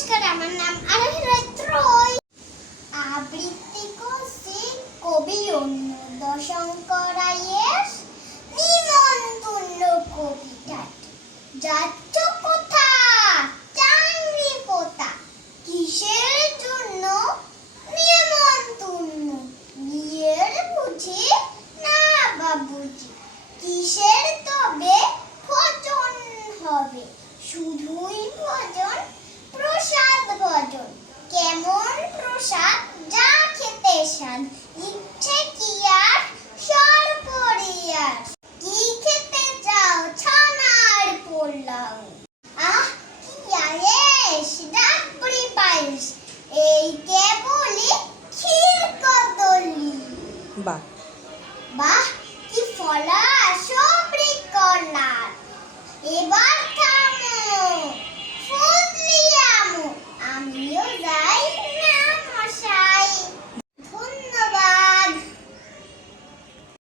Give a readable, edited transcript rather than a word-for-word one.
নমস্কার, আমার নাম আরোহী রায়। আবৃত্তি করছি কবি অন্নদাশঙ্কর রায়ের নিমন্ত্রণ কবিতা। যাচ্ছ কোথা চাংরি পোতা, কিসের জন্য নিমন্ত্রণ? বিয়ের বুঝি না বাবুজি, কিসের তবে ভজন হবে? শুধুই ভজন, প্রসাদ ভজন। কেমন প্রসাদ, যা খেতে স্বাদ, ইচ্ছে কি আর সরপরিয়ার। কি খেতে চাও, ছানার পোলাও? আহ কি আয়েশ, রাবড়ি পায়েস, এই কেবলই ক্ষীর কদলি। বাহ।